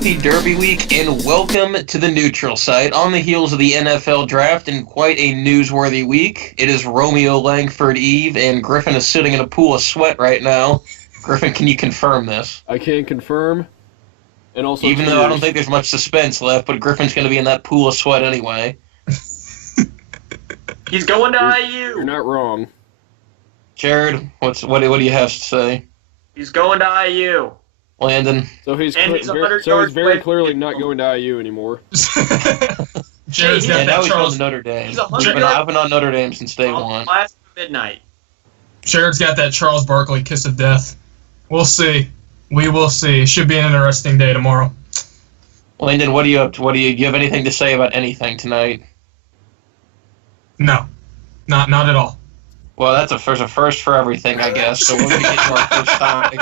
Happy Derby Week and welcome to the neutral site. On the heels of the NFL draft and quite a newsworthy week, it is Romeo Langford Eve and Griffin is sitting in a pool of sweat right now. Griffin, can you confirm this? I can confirm. And also, even though I don't think there's much suspense left, but Griffin's going to be in that pool of sweat anyway. He's going to IU. You're not wrong. Jared, what do you have to say? He's going to IU. Landon. So he's very clearly not going to IU anymore. Jared's got now he's going to Notre Dame. He's I've been on Notre Dame since day one. Last midnight. Jared's got that Charles Barkley kiss of death. We'll see. We will see. It should be an interesting day tomorrow. Landon, what are you up to? Do you have anything to say about anything tonight? No. Not at all. Well, that's a first for everything, I guess. So we're going to get to our first topic.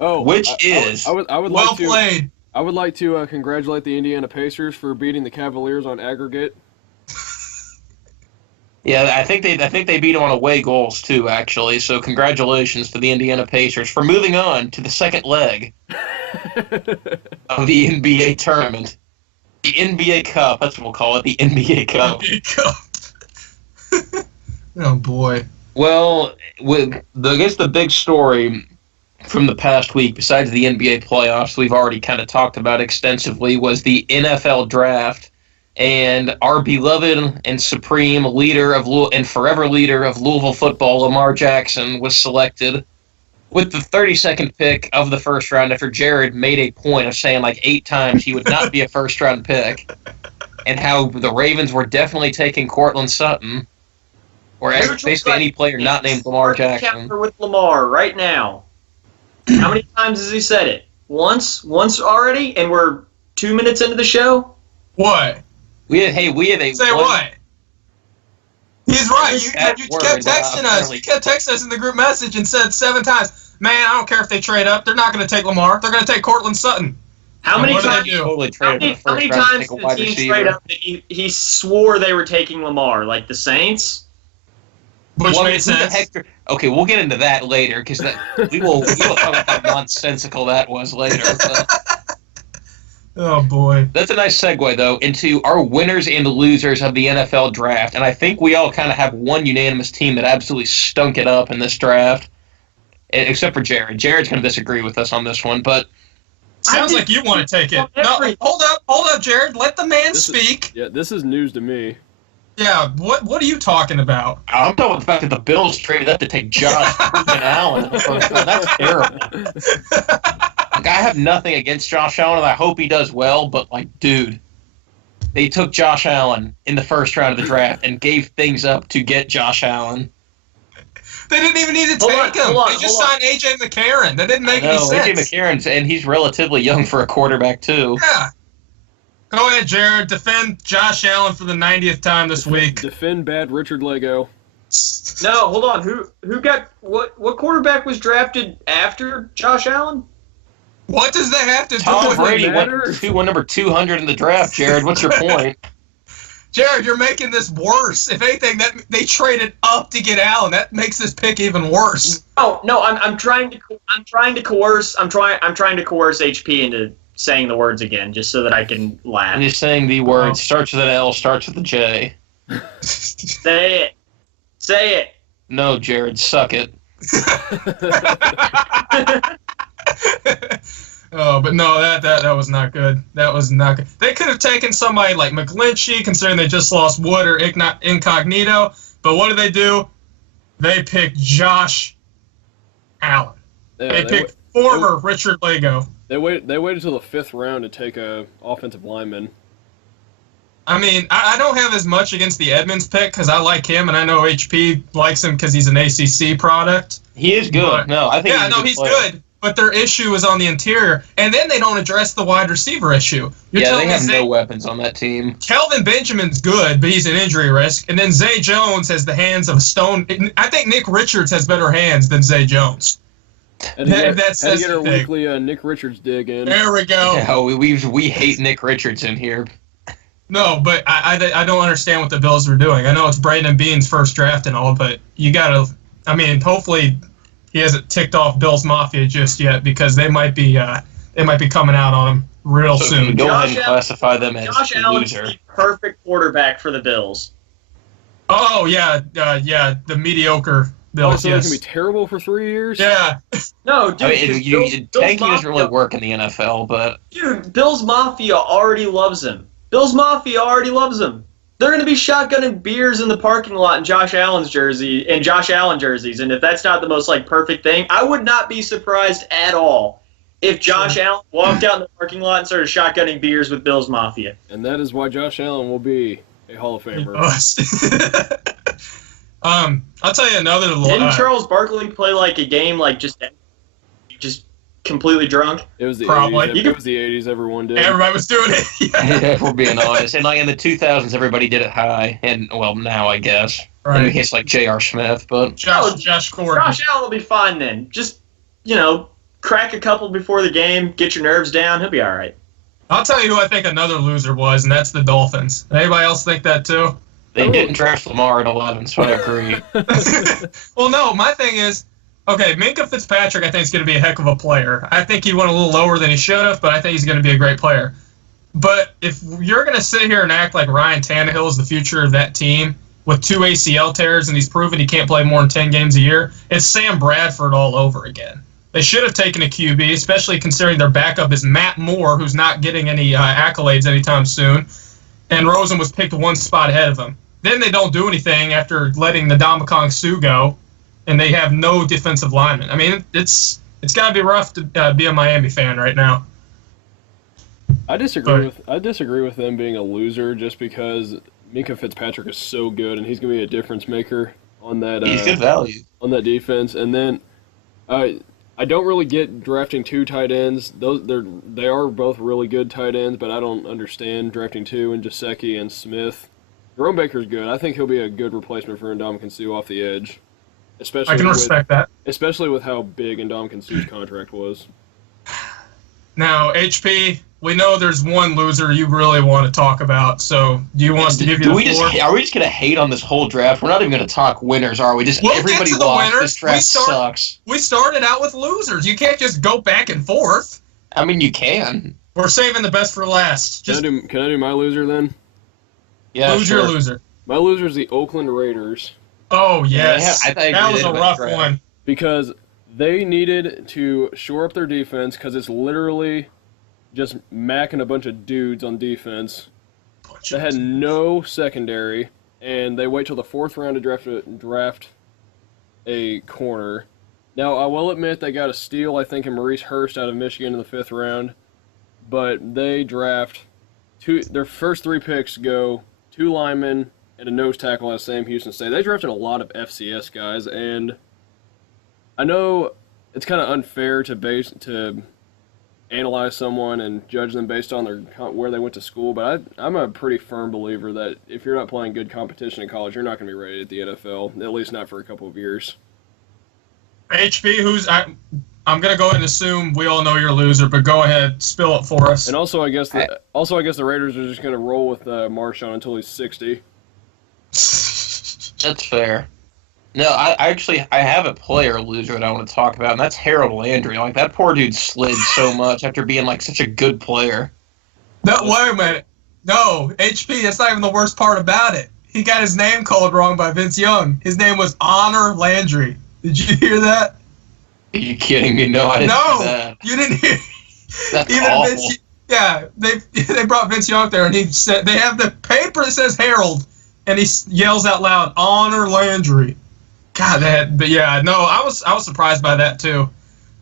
Which is well played. I would like to congratulate the Indiana Pacers for beating the Cavaliers on aggregate. Yeah, I think they beat them on away goals too, actually. So congratulations to the Indiana Pacers for moving on to the second leg of the NBA tournament, the NBA Cup. That's what we'll call it, the NBA Cup. NBA Cup. Oh boy. Well, I guess the big story from the past week, besides the NBA playoffs, we've already kind of talked about extensively, was the NFL draft. And our beloved and supreme leader and forever leader of Louisville football, Lamar Jackson, was selected with the 32nd pick of the first round after Jared made a point of saying like 8 times he would not be a first-round pick, and how the Ravens were definitely taking Cortland Sutton, or basically any player not named Lamar Jackson. With Lamar right now. How many times has he said it? Once already, and we're 2 minutes into the show? What? We have a... Say what? He's right. You kept texting us. You kept texting us in the group message and said 7 times, man, I don't care if they trade up. They're not going to take Lamar. They're going to take Cortland Sutton. How many times did the team trade up that he swore they were taking Lamar? Like the Saints? Which made sense. Okay, we'll get into that later, because we will talk about how nonsensical that was later. But. Oh, boy. That's a nice segue, though, into our winners and losers of the NFL draft. And I think we all kind of have one unanimous team that absolutely stunk it up in this draft, except for Jared. Jared's going to disagree with us on this one, but... Sounds like you want to take it. No, hold up, Jared. Let the man speak. This is news to me. Yeah, what are you talking about? I'm talking about the fact that the Bills traded up to take Josh Allen. That's terrible. Like, I have nothing against Josh Allen, and I hope he does well, but, dude, they took Josh Allen in the first round of the draft and gave things up to get Josh Allen. They didn't even need to take him. They just signed A.J. McCarron. That didn't make any sense. A.J. McCarron, and he's relatively young for a quarterback, too. Yeah. Go ahead, Jared. Defend Josh Allen for the 90th time this week. Defend bad Richard Lego. No, hold on. Who got what quarterback was drafted after Josh Allen? What does that have to do Tom with Brady it? went number 200 in the draft, Jared. What's your point? Jared, you're making this worse. If anything, that they traded up to get Allen. That makes this pick even worse. Oh no, I'm trying to coerce HP into saying the words again, just so that I can laugh. I'm just saying the words. Starts with an L, starts with a J. Say it. No, Jared, suck it. Oh, but no, that was not good. That was not good. They could have taken somebody like McGlinchey, considering they just lost Wood or Incognito. But what do? They picked Josh Allen. Yeah, they picked former Richard Lego. They waited until the 5th round to take a offensive lineman. I mean, I don't have as much against the Edmonds pick because I like him, and I know HP likes him because he's an ACC product. He is good. But, he's good. But their issue is on the interior, and then they don't address the wide receiver issue. They have no weapons on that team. Kelvin Benjamin's good, but he's an injury risk. And then Zay Jones has the hands of a stone. I think Nick Richards has better hands than Zay Jones. Had to get our weekly Nick Richards dig in. There we go. Yeah, we hate Nick Richards in here. No, but I don't understand what the Bills were doing. I know it's Brandon Beane's first draft and all, but you got to – I mean, hopefully he hasn't ticked off Bills Mafia just yet because they might be coming out on him real So soon. go ahead and classify them as Josh a Allen's loser. the perfect quarterback for the Bills. Oh yeah, the mediocre Bills. So they Yes. can be terrible for 3 years? Yeah. No, dude. I mean, Bills tanking doesn't really Mafia- work in the NFL, but Dude, Bills Mafia already loves him. Bills Mafia already loves him. They're going to be shotgunning beers in the parking lot in Josh Allen jerseys, and if that's not the most perfect thing, I would not be surprised at all if Josh Allen walked out in the parking lot and started shotgunning beers with Bills Mafia. And that is why Josh Allen will be a Hall of Famer. I'll tell you another. Didn't Charles Barkley play a game just completely drunk? It was the Probably. 80s. It was the 80s. Everyone did. Everybody was doing it. Yeah. if we're being honest, and in the 2000s, everybody did it high, and now I guess in Right. case J.R. Smith, but Josh Gordon. Josh Allen will be fine then. Just, crack a couple before the game, get your nerves down, he'll be all right. I'll tell you who I think another loser was, and that's the Dolphins. Anybody else think that too? they didn't draft Lamar at 11, so I agree. Well, no. My thing is, okay, Minkah Fitzpatrick I think is going to be a heck of a player. I think he went a little lower than he should have, but I think he's going to be a great player. But if you're going to sit here and act like Ryan Tannehill is the future of that team with 2 ACL tears and he's proven he can't play more than 10 games a year, it's Sam Bradford all over again. They should have taken a QB, especially considering their backup is Matt Moore, who's not getting any accolades anytime soon, and Rosen was picked one spot ahead of him. Then they don't do anything after letting the Ndamukong Suh go, and they have no defensive linemen. I mean, it's got to be rough to be a Miami fan right now. I disagree with them being a loser just because Minkah Fitzpatrick is so good and he's going to be a difference maker on that. He's good value. On that defense, and then I don't really get drafting 2 tight ends. They are both really good tight ends, but I don't understand drafting 2 in Gesicki and Smith. Jerome Baker's good. I think he'll be a good replacement for Ndamukong Suh off the edge. I can respect that. Especially with how big Ndamukong Suh's contract was. Now, HP, we know there's one loser you really want to talk about, so do you want us to give you the floor? Are we just going to hate on this whole draft? We're not even going to talk winners, are we? We'll Everybody get to the lost. winners. This draft sucks. We started out with losers. You can't just go back and forth. I mean, you can. We're saving the best for last. Just Can I do my loser then? Yeah, lose sure. your loser. My loser is the Oakland Raiders. Oh, yes. I think that they was did a a rough draft. one. Because they needed to shore up their defense because it's literally just macking a bunch of dudes on defense. They had no secondary, and they wait till the 4th round to draft a corner. Now, I will admit they got a steal, I think, in Maurice Hurst out of Michigan in the 5th round, but they draft their first 3 picks go 2 linemen and a nose tackle out of Sam Houston State. They drafted a lot of FCS guys, and I know it's kind of unfair to analyze someone and judge them based on where they went to school, but I'm a pretty firm believer that if you're not playing good competition in college, you're not going to be rated at the NFL, at least not for a couple of years. HB, I'm going to go ahead and assume we all know you're a loser, but go ahead, spill it for us. And also, I guess the Raiders are just going to roll with Marshawn until he's 60. That's fair. No, I have a player loser that I want to talk about, and that's Harold Landry. That poor dude slid so much after being such a good player. No, wait a minute. No, HP, that's not even the worst part about it. He got his name called wrong by Vince Young. His name was Honor Landry. Did you hear that? Are you kidding me? No, I didn't hear that. You didn't hear. That's Even awful. they brought Vince Young there, and he said they have the paper that says Harold, and he yells out loud, "Honor Landry." God, I was surprised by that too.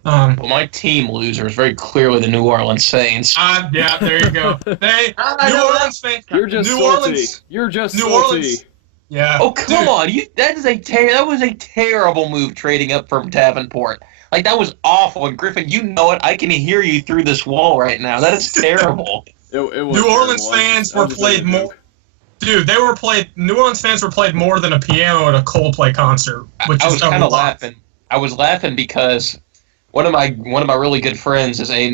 Well, my team loser is very clearly the New Orleans Saints. Yeah, there you go. New Orleans fans. You're just New salty. Orleans. You're just New salty. Orleans. Yeah. Oh, come dude. on. That was a terrible move trading up from Davenport. That was awful. And Griffin, you know it. I can hear you through this wall right now. That is terrible. It was New Orleans terrible. fans I were was just played making a more. joke. Dude, New Orleans fans were played more than a piano at a Coldplay concert, which I is was kind a of lot. laughing. I was laughing because one of my really good friends is he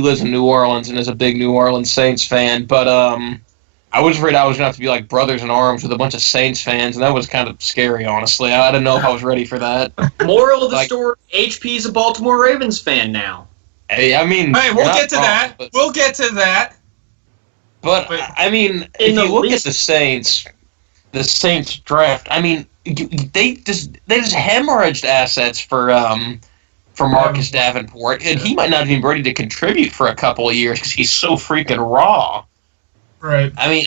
lives in New Orleans and is a big New Orleans Saints fan. But I I was afraid I was going to have to be like brothers in arms with a bunch of Saints fans, and that was kind of scary, honestly. I didn't know if I was ready for that. Moral of the story, HP's a Baltimore Ravens fan now. Hey, I mean... Hey, we'll get to that. We'll get to that. But, I mean, if you look at the Saints draft, I mean, they just hemorrhaged assets for Marcus Davenport, and he might not even be ready to contribute for a couple of years because he's so freaking raw. Right. I mean,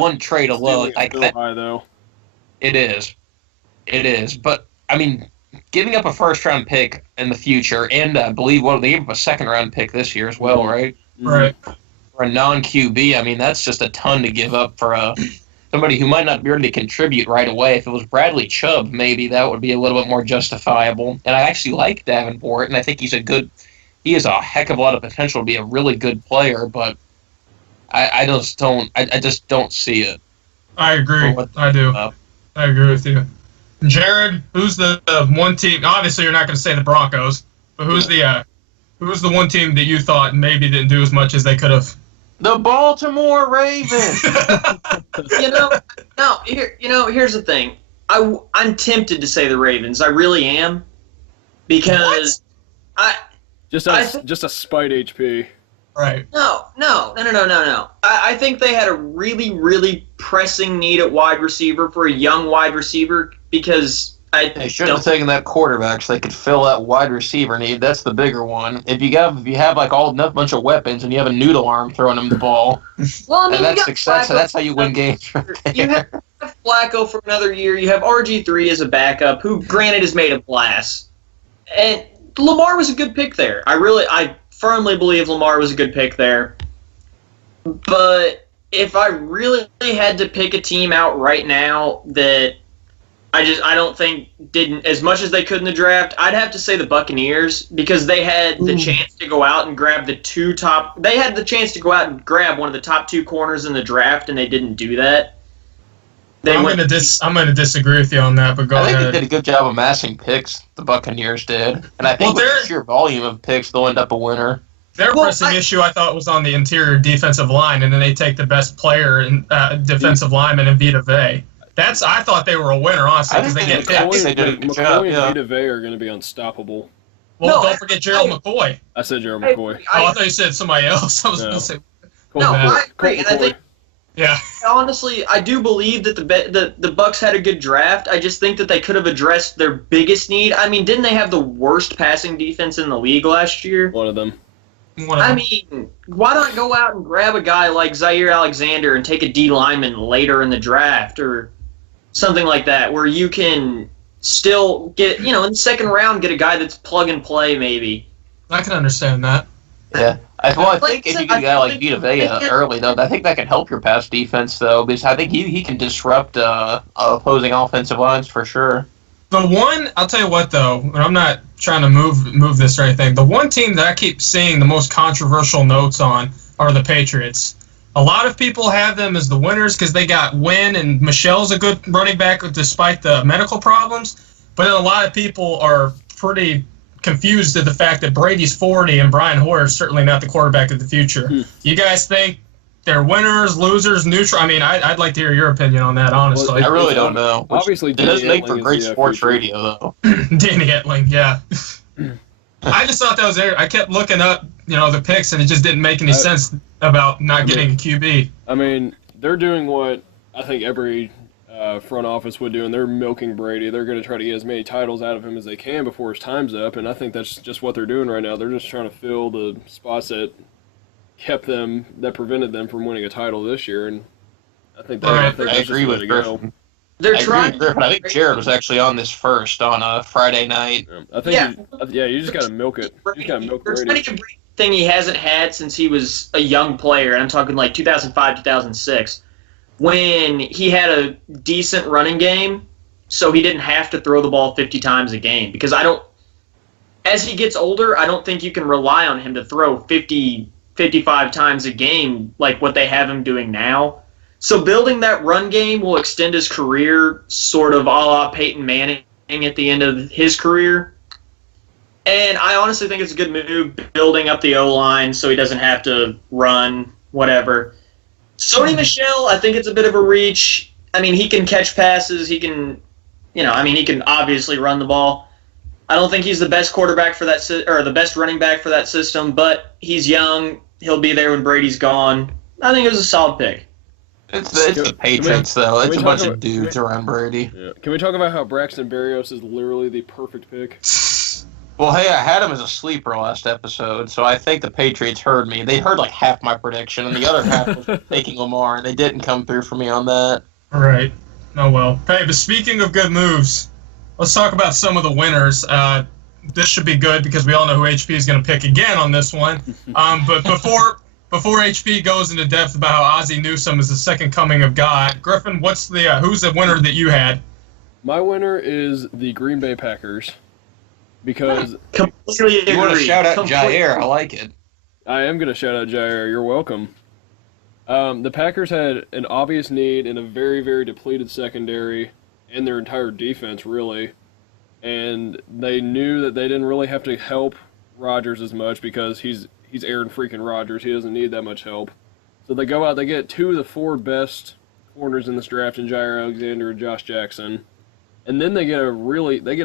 one trade alone, like that. High, though. It is. But I mean, giving up a first-round pick in the future, and I believe they gave up a second-round pick this year as well, right? Right. For a non-QB, I mean, that's just a ton to give up for somebody who might not be ready to contribute right away. If it was Bradley Chubb, maybe that would be a little bit more justifiable. And I actually like Davenport, and I think he has a heck of a lot of potential to be a really good player, but I just don't see it. I agree. I do. I agree with you. Jared, who's the one team? Obviously, you're not going to say the Broncos, but who's the one team that you thought maybe didn't do as much as they could have? The Baltimore Ravens. Here's the thing. I'm tempted to say the Ravens. I really am, because just a spite HP. Right. No. I think they had a really, really pressing need at wide receiver for a young wide receiver, because they should have taken that quarterback so they could fill that wide receiver need. That's the bigger one. If you have like enough bunch of weapons and you have a noodle arm throwing them the ball, well, I mean, that's success. That's how you win games. You have Flacco for another year. You have RG3 as a backup, who granted is made of glass, and Lamar was a good pick there. I firmly believe Lamar was a good pick there. But if I really had to pick a team out right now that I don't think didn't as much as they could in the draft, I'd have to say the Buccaneers, because they had the chance to go out and grab they had the chance to go out and grab one of the top two corners in the draft, and they didn't do that. I'm going to disagree with you on that, but go ahead. I think they did a good job of amassing picks, the Buccaneers did. And I think with the sheer volume of picks, they'll end up a winner. Their pressing issue, I thought, was on the interior defensive line, and then they take the best player in defensive lineman in Vita Vea. I thought they were a winner, honestly, because they get picks. McCoy and Vita Vea are going to be unstoppable. Well, don't forget Gerald McCoy. I said Gerald McCoy. I thought you said somebody else. I was going to say. I agree. I think. Yeah. Honestly, I do believe that the Bucs had a good draft. I just think that they could have addressed their biggest need. I mean, didn't they have the worst passing defense in the league last year? One of them. I mean, why not go out and grab a guy like Zaire Alexander and take a D lineman later in the draft or something like that, where you can still get, in the second round, get a guy that's plug and play maybe. I can understand that. Yeah. I think if you get a guy like Vita Vea early, though, I think that can help your pass defense, though, because I think he can disrupt opposing offensive lines for sure. The one, I'll tell you what, though, and I'm not trying to move this or anything, the one team that I keep seeing the most controversial notes on are the Patriots. A lot of people have them as the winners because they got Wynn, and Michelle's a good running back despite the medical problems, but then a lot of people are pretty confused at the fact that Brady's 40 and Brian Hoyer is certainly not the quarterback of the future. You guys think they're winners, losers, neutral? I mean, I'd like to hear your opinion on that, honestly. Well, I really don't know. Obviously, it does make for great sports radio, though. Danny Etling, yeah. I just thought that was there. I kept looking up, the picks, and it just didn't make any sense about not getting a QB. I mean, they're doing what I think every front office would do, and they're milking Brady. They're going to try to get as many titles out of him as they can before his time's up, and I think that's just what they're doing right now. They're just trying to fill the spots that prevented them from winning a title this year, and I think I agree with Griffin. I think Jared was actually on this first on a Friday night. I think you just got to milk it. You just got to milk Brady. Thing he hasn't had since he was a young player, and I'm talking like 2005, 2006, when he had a decent running game, so he didn't have to throw the ball 50 times a game. Because as he gets older, I don't think you can rely on him to throw 50, 55 times a game like what they have him doing now. So building that run game will extend his career, sort of a la Peyton Manning at the end of his career. And I honestly think it's a good move, building up the O-line so he doesn't have to run, whatever. Sony Michel, I think it's a bit of a reach. I mean, he can catch passes. He can, he can obviously run the ball. I don't think he's the best quarterback for that or the best running back for that system, but he's young. He'll be there when Brady's gone. I think it was a solid pick. It's the Patriots, though. It's a bunch of dudes around Brady. Yeah. Can we talk about how Braxton Berrios is literally the perfect pick? Well, hey, I had him as a sleeper last episode, so I think the Patriots heard me. They heard like half my prediction, and the other half was taking Lamar, and they didn't come through for me on that. All right. Oh, well. Hey, but speaking of good moves, let's talk about some of the winners. This should be good because we all know who HP is going to pick again on this one. But before HP goes into depth about how Ozzie Newsome is the second coming of God, Griffin, who's the winner that you had? My winner is the Green Bay Packers. Because completely agree. You want to shout out Jair? I like it. I am going to shout out Jair. You're welcome. The Packers had an obvious need in a very, very depleted secondary and their entire defense, really. And they knew that they didn't really have to help Rodgers as much because he's Aaron freaking Rodgers. He doesn't need that much help. So they go out, they get two of the four best corners in this draft in Jair Alexander and Josh Jackson. And then they get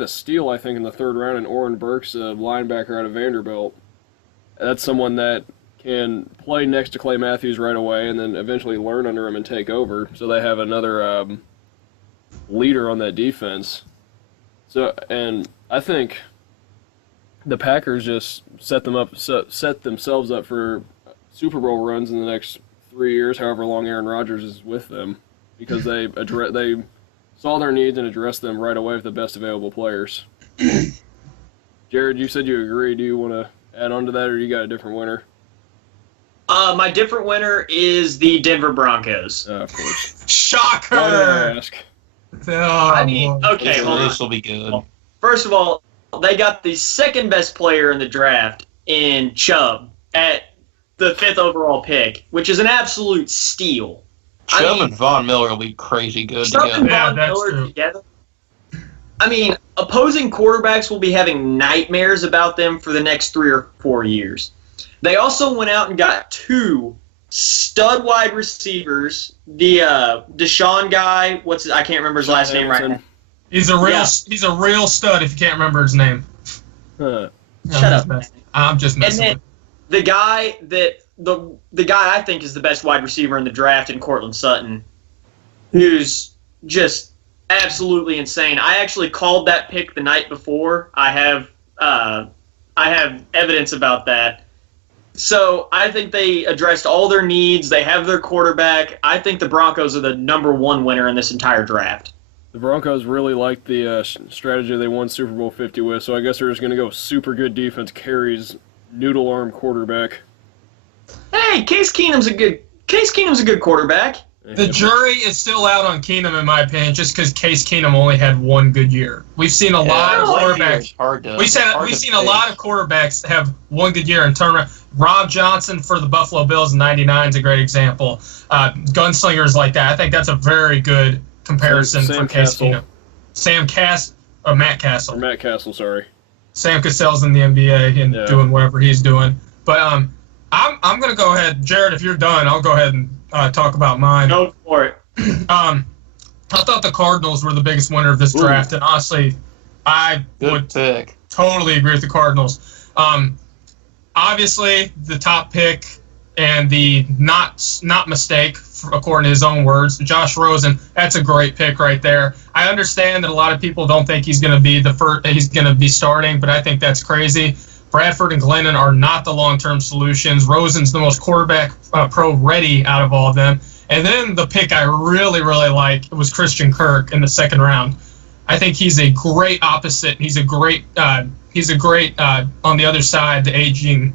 a steal, I think, in the third round in Oren Burks, a linebacker out of Vanderbilt. That's someone that can play next to Clay Matthews right away and then eventually learn under him and take over. So they have another leader on that defense. So, and I think the Packers just set themselves up for Super Bowl runs in the next 3 years, however long Aaron Rodgers is with them, because they saw their needs and addressed them right away with the best available players. Jared, you said you agree. Do you want to add on to that, or you got a different winner? My different winner is the Denver Broncos. Of course. Shocker! Why did I ask? I mean, okay, hold on. This will be good. First of all, they got the second best player in the draft in Chubb at the 5th overall pick, which is an absolute steal. Chubb and Von Miller will be crazy good Chubb together. and Von Miller together. I mean, opposing quarterbacks will be having nightmares about them for the next 3 or 4 years. They also went out and got two stud wide receivers. The Deshaun guy, I can't remember his last name right now. He's a real stud if you can't remember his name. Huh. Shut up. I'm just messing And then the guy the guy I think is the best wide receiver in the draft in Cortland Sutton, who's just absolutely insane. I actually called that pick the night before. I have evidence about that. So I think they addressed all their needs. They have their quarterback. I think the Broncos are the #1 winner in this entire draft. The Broncos really like the strategy they won Super Bowl 50 with, so I guess they're just going to go super good defense carries noodle arm quarterback. Hey, Case Keenum's a good quarterback. The jury is still out on Keenum, in my opinion, just because Case Keenum only had one good year. We've seen a lot of quarterbacks. We've seen a lot of quarterbacks have one good year and turn around. Rob Johnson for the Buffalo Bills in '99 is a great example. Gunslingers like that. I think that's a very good comparison for Case Keenum. Matt Castle. Or Matt Castle, sorry. Sam Cassell's in the NBA and doing whatever he's doing. But I'm going to go ahead. Jared, if you're done, I'll go ahead and talk about mine. Go for it. I thought the Cardinals were the biggest winner of this draft, and honestly, I would totally agree with the Cardinals. Obviously, the top pick and the not mistake, according to his own words, Josh Rosen. That's a great pick right there. I understand that a lot of people don't think he's going to be the first. He's going to be starting, but I think that's crazy. Bradford and Glennon are not the long-term solutions. Rosen's the most quarterback pro-ready out of all of them. And then the pick I really, really like was Christian Kirk in the second round. I think he's a great opposite. He's a great on the other side, the aging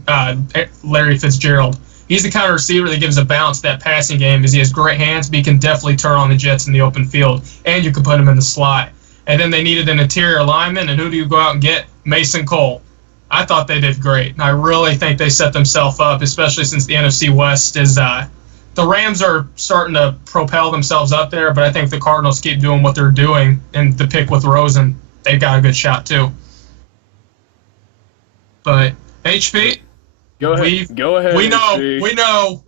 Larry Fitzgerald. He's the kind of receiver that gives a bounce to that passing game, as he has great hands, but he can definitely turn on the Jets in the open field, and you can put him in the slot. And then they needed an interior lineman, and who do you go out and get? Mason Cole. I thought they did great, and I really think they set themselves up, especially since the NFC West is the Rams are starting to propel themselves up there, but I think the Cardinals keep doing what they're doing, and the pick with Rosen, they've got a good shot too. But HP, Go ahead. we know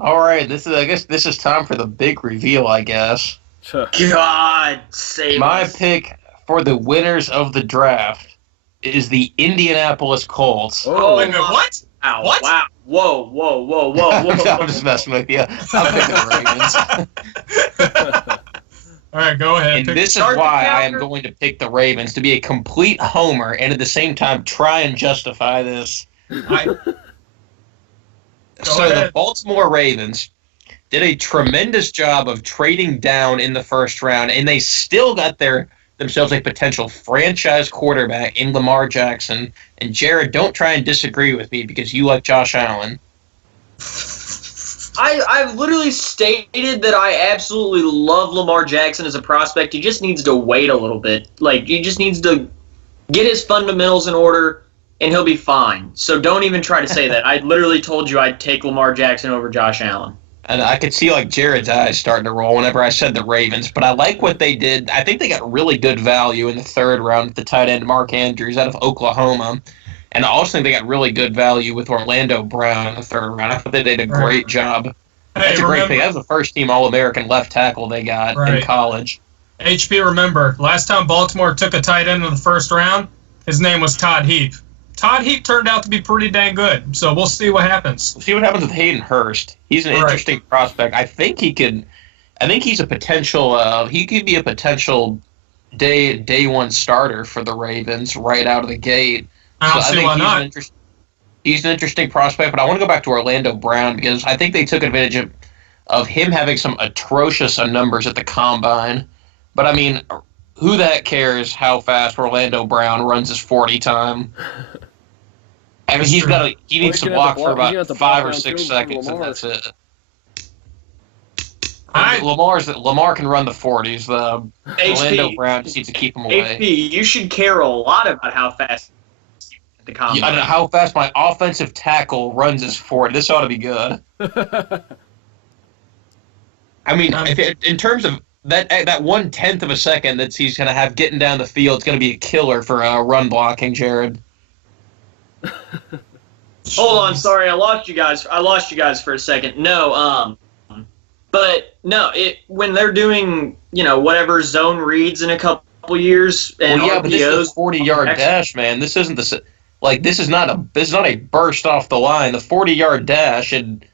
All right, I guess this is time for the big reveal, I guess. God save My us. pick for the winners of the draft is the Indianapolis Colts. Oh, Wait a minute, what? Wow, What? wow. Whoa. I'm just messing with you. I'm picking the Ravens. All right, go ahead. And Pick- this is Start the why I am counter. going to pick the Ravens, to be a complete homer and at the same time try and justify this. I, So the ahead. Baltimore Ravens did a tremendous job of trading down in the first round, and they still got themselves a potential franchise quarterback in Lamar Jackson. And Jared, don't try and disagree with me because you like Josh Allen. I've literally stated that I absolutely love Lamar Jackson as a prospect. He just needs to wait a little bit. Like, he just needs to get his fundamentals in order, and he'll be fine. So don't even try to say that. I literally told you I'd take Lamar Jackson over Josh Allen. And I could see like Jared's eyes starting to roll whenever I said the Ravens, but I like what they did. I think they got really good value in the third round with the tight end Mark Andrews out of Oklahoma. And I also think they got really good value with Orlando Brown in the third round. I thought they did a great job. hey, That's a great remember, thing. That was the first team All-American left tackle they got in Right. college. HP, remember, last time Baltimore took a tight end in the first round, his name was Todd Heap. Todd Heap turned out to be pretty dang good, so we'll see what happens. We'll see what happens with Hayden Hurst. He's an Right. interesting prospect. I think he's a potential. He could be a potential day one starter for the Ravens right out of the gate. I don't So see why not. He's an interesting prospect, but I want to go back to Orlando Brown because I think they took advantage of him having some atrocious numbers at the combine. But I mean, who the heck cares how fast Orlando Brown runs his 40 time? I mean, he needs to block for about 5 or 6 seconds, and that's it. Lamar can run the 40s. Orlando Brown just needs to keep him away. HP, you should care a lot about how fast the combine. I don't know how fast my offensive tackle runs his 40. This ought to be good. I mean, in terms of that 1/10 of a second that he's going to have getting down the field, it's going to be a killer for run blocking, Jared. Hold on, sorry, I lost you guys for a second. No, but no, when they're doing, whatever zone reads in a couple years and Well, yeah, but this is RPOs, a 40-yard dash, man. This isn't this is not a burst off the line. The 40-yard dash and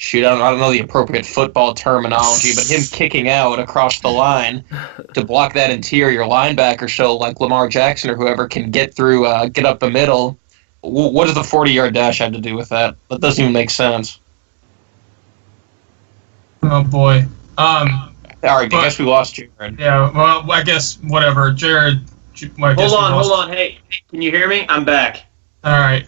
shoot, I don't know the appropriate football terminology, but him kicking out across the line to block that interior linebacker so like Lamar Jackson or whoever can get through, get up the middle. What does the 40-yard dash have to do with that? That doesn't even make sense. Oh, boy. All right, I guess we lost Jared. Yeah, well, I guess whatever. Jared, hold on. Hey, can you hear me? I'm back. All right.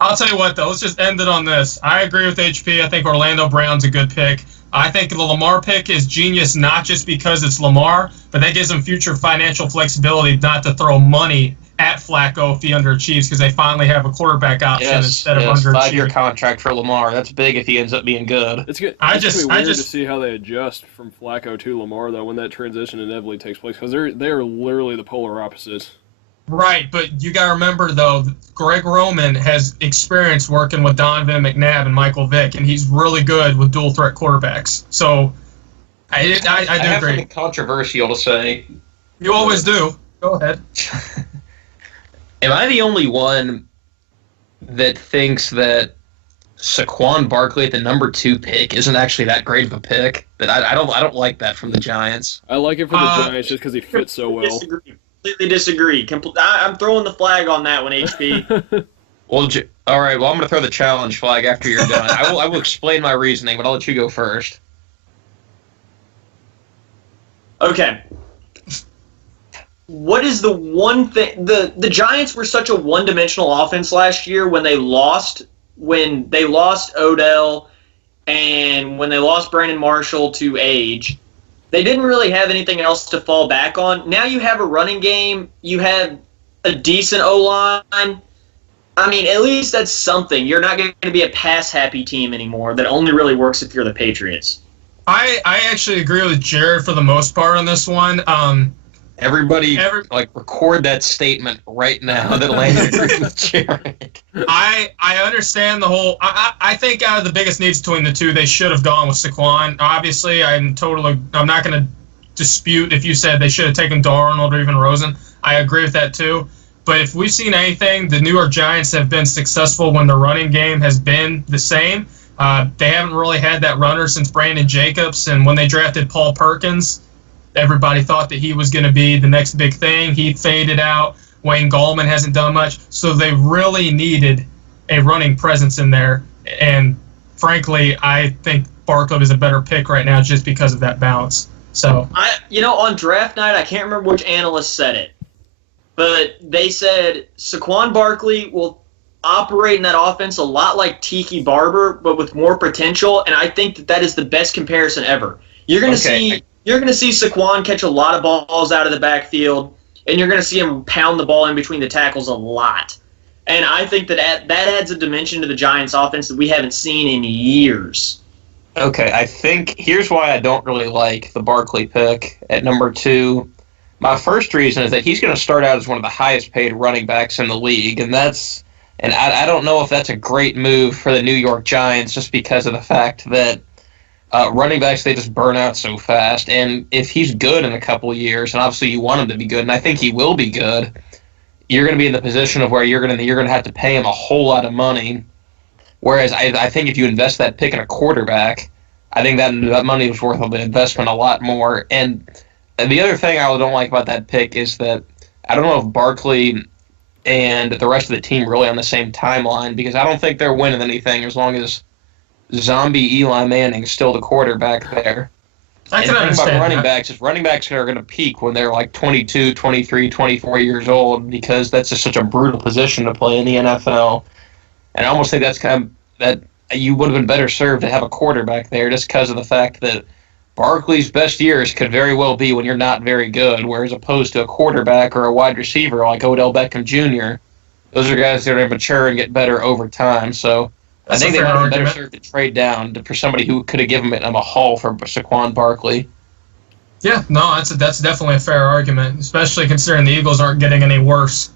I'll tell you what, though. Let's just end it on this. I agree with HP. I think Orlando Brown's a good pick. I think the Lamar pick is genius, not just because it's Lamar, but that gives him future financial flexibility not to throw money at Flacco if he underachieves because they finally have a quarterback option instead of underachieving. 5-year contract for Lamar. That's big if he ends up being good. It's good. I It's just- gonna be I weird just- to see how they adjust from Flacco to Lamar though when that transition inevitably takes place because they're literally the polar opposites. Right, but you got to remember, though, Greg Roman has experience working with Donovan McNabb and Michael Vick, and he's really good with dual-threat quarterbacks. So I do I have agree. something controversial to say. You always do. Go ahead. Am I the only one that thinks that Saquon Barkley at the number 2 pick isn't actually that great of a pick? That I don't like that from the Giants. I like it for the Giants just because he fits so well. Completely disagree. I'm throwing the flag on that one, HP. Well, all right. Well, I'm going to throw the challenge flag after you're done. I will explain my reasoning, but I'll let you go first. Okay. What is the one thing the Giants were such a one-dimensional offense last year when they lost Odell and when they lost Brandon Marshall to age. They didn't really have anything else to fall back on. Now you have a running game. You have a decent O-line. I mean, at least that's something. You're not going to be a pass-happy team anymore that only really works if you're the Patriots. I actually agree with Jared for the most part on this one. Everybody, record that statement right now that Landon agrees with Jared. I understand the whole. I think out of the biggest needs between the two, they should have gone with Saquon. Obviously, I'm not going to dispute if you said they should have taken Darnold or even Rosen. I agree with that too. But if we've seen anything, the New York Giants have been successful when the running game has been the same. They haven't really had that runner since Brandon Jacobs, and when they drafted Paul Perkins, everybody thought that he was going to be the next big thing. He faded out. Wayne Gallman hasn't done much. So they really needed a running presence in there. And frankly, I think Barkley is a better pick right now just because of that balance. So on draft night, I can't remember which analyst said it, but they said Saquon Barkley will operate in that offense a lot like Tiki Barber, but with more potential. And I think that is the best comparison ever. You're going to see Saquon catch a lot of balls out of the backfield, and you're going to see him pound the ball in between the tackles a lot. And I think that adds a dimension to the Giants' offense that we haven't seen in years. Okay, I think here's why I don't really like the Barkley pick at number 2. My first reason is that he's going to start out as one of the highest paid running backs in the league, and I don't know if that's a great move for the New York Giants just because of the fact that running backs, they just burn out so fast. And if he's good in a couple of years, and obviously you want him to be good, and I think he will be good, you're going to be in the position of where you're going to have to pay him a whole lot of money. Whereas I think if you invest that pick in a quarterback, I think that money was worth the investment a lot more. And the other thing I don't like about that pick is that I don't know if Barkley and the rest of the team really on the same timeline, because I don't think they're winning anything as long as zombie Eli Manning is still the quarterback there. I can understand about running backs are going to peak when they're like 22, 23, 24 years old, because that's just such a brutal position to play in the NFL. And I almost think that's kind of that you would have been better served to have a quarterback there just because of the fact that Barkley's best years could very well be when you're not very good, whereas opposed to a quarterback or a wide receiver like Odell Beckham Jr., those are guys that are going to mature and get better over time. So I think they would have been better served to trade down for somebody who could have given them a haul for Saquon Barkley. Yeah, no, that's definitely a fair argument, especially considering the Eagles aren't getting any worse.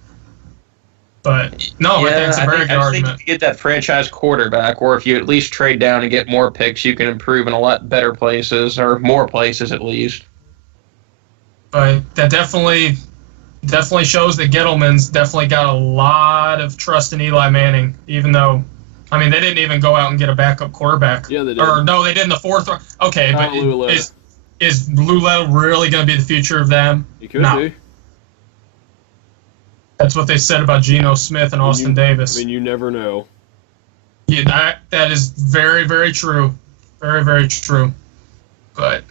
But no, I think it's a very good argument. I think if you get that franchise quarterback, or if you at least trade down and get more picks, you can improve in a lot better places, or more places at least. But that definitely shows that Gettleman's definitely got a lot of trust in Eli Manning, even though, I mean, they didn't even go out and get a backup quarterback. Yeah, they did. Or no, they did in the 4th round. Okay, but is Lulette really going to be the future of them? He could be. That's what they said about Geno Smith and Austin Davis. I mean, you never know. Yeah, that is very, very true. Very, very true. But,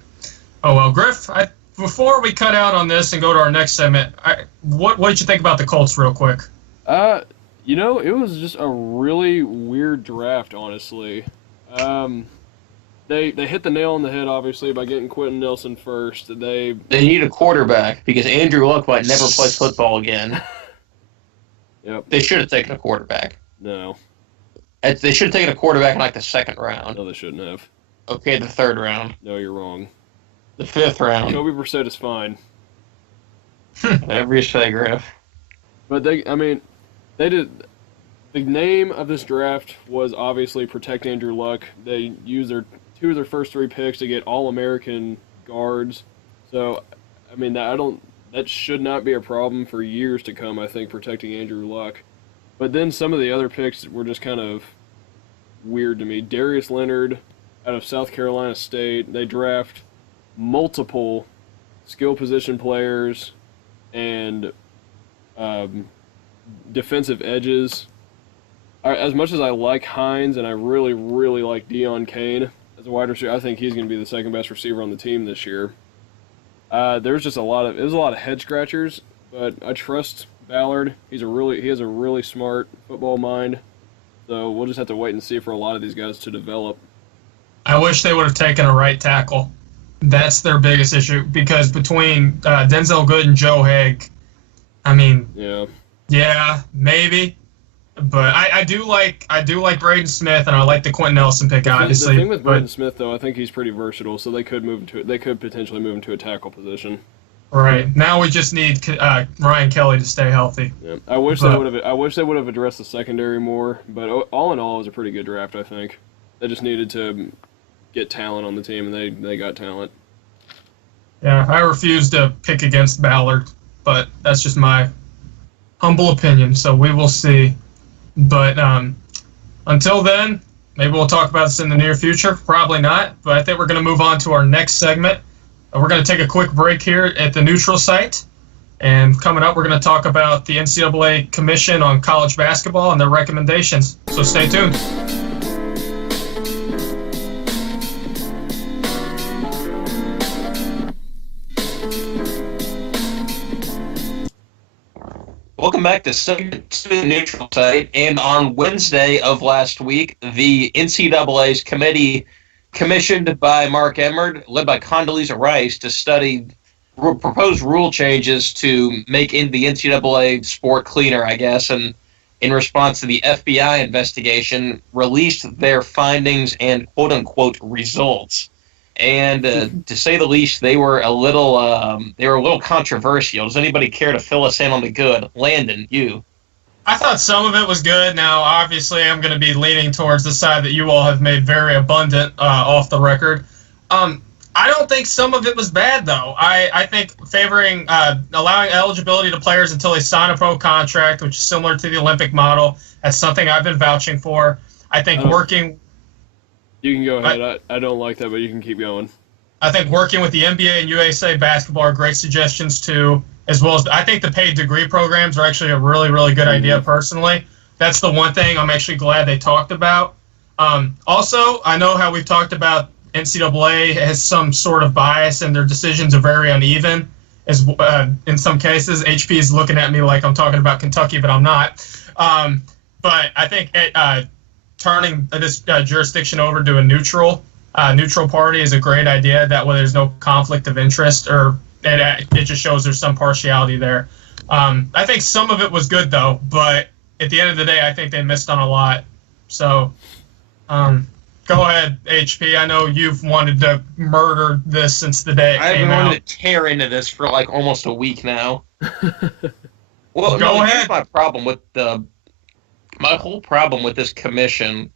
oh well, Griff, before we cut out on this and go to our next segment, what did you think about the Colts real quick? It was just a really weird draft, honestly. They hit the nail on the head, obviously, by getting Quentin Nelson first. They need a quarterback because Andrew Luck might never play football again. Yep. They should have taken a quarterback. No. They should have taken a quarterback in like the 2nd round. No, they shouldn't have. Okay, the 3rd round. No, you're wrong. The 5th round. Jacoby Brissett is fine. Whatever you say, Griff. But they did. The name of this draft was obviously protect Andrew Luck. They used 2 of their first 3 picks to get All-American guards. So, I mean, that should not be a problem for years to come, I think, protecting Andrew Luck. But then some of the other picks were just kind of weird to me. Darius Leonard out of South Carolina State. They draft multiple skill position players and defensive edges. As much as I like Hines and I really, really like Deion Kane as a wide receiver, I think he's going to be the 2nd best receiver on the team this year. There's just a lot of head scratchers, but I trust Ballard. He has a really smart football mind. So we'll just have to wait and see for a lot of these guys to develop. I wish they would have taken a right tackle. That's their biggest issue, because between Denzel Good and Joe Haig, I mean, yeah, maybe. But I do like Braden Smith, and I like the Quentin Nelson pick, obviously. The thing with Braden Smith, though, I think he's pretty versatile, so they could potentially move him to a tackle position. Right. Now we just need Ryan Kelly to stay healthy. Yeah. I wish But- they would have addressed the secondary more. But all in all, it was a pretty good draft. I think they just needed to get talent on the team, and they got talent. Yeah, I refuse to pick against Ballard, but that's just my humble opinion. So we will see. But until then, maybe we'll talk about this in the near future. Probably not. But I think we're going to move on to our next segment. We're going to take a quick break here at the neutral site. And coming up, we're going to talk about the NCAA Commission on college basketball and their recommendations. So stay tuned. Welcome back to segment 2 of the neutral site. And on Wednesday of last week, the NCAA's committee commissioned by Mark Emmert, led by Condoleezza Rice, to study proposed rule changes to make the NCAA sport cleaner, I guess, and in response to the FBI investigation, released their findings and quote-unquote results. And to say the least, they were a little controversial. Does anybody care to fill us in on the good? Landon, you. I thought some of it was good. Now, obviously, I'm going to be leaning towards the side that you all have made very abundant off the record. I don't think some of it was bad, though. I think favoring allowing eligibility to players until they sign a pro contract, which is similar to the Olympic model, that's something I've been vouching for. I think working... You can go ahead. I don't like that, but you can keep going. I think working with the NBA and USA basketball are great suggestions, too, as well as I think the paid degree programs are actually a really, really good idea, personally. That's the one thing I'm actually glad they talked about. Also, I know how we've talked about NCAA has some sort of bias and their decisions are very uneven. As in some cases, HP is looking at me like I'm talking about Kentucky, but I'm not. But I think turning this jurisdiction over to a neutral party is a great idea. That way there's no conflict of interest, or it just shows there's some partiality there. I think some of it was good, though, but at the end of the day, I think they missed on a lot. So go ahead, HP. I know you've wanted to murder this since the day it I've came been out. wanting to tear into this for like almost a week now. Well, Go ahead. here's my problem with my whole problem with this commission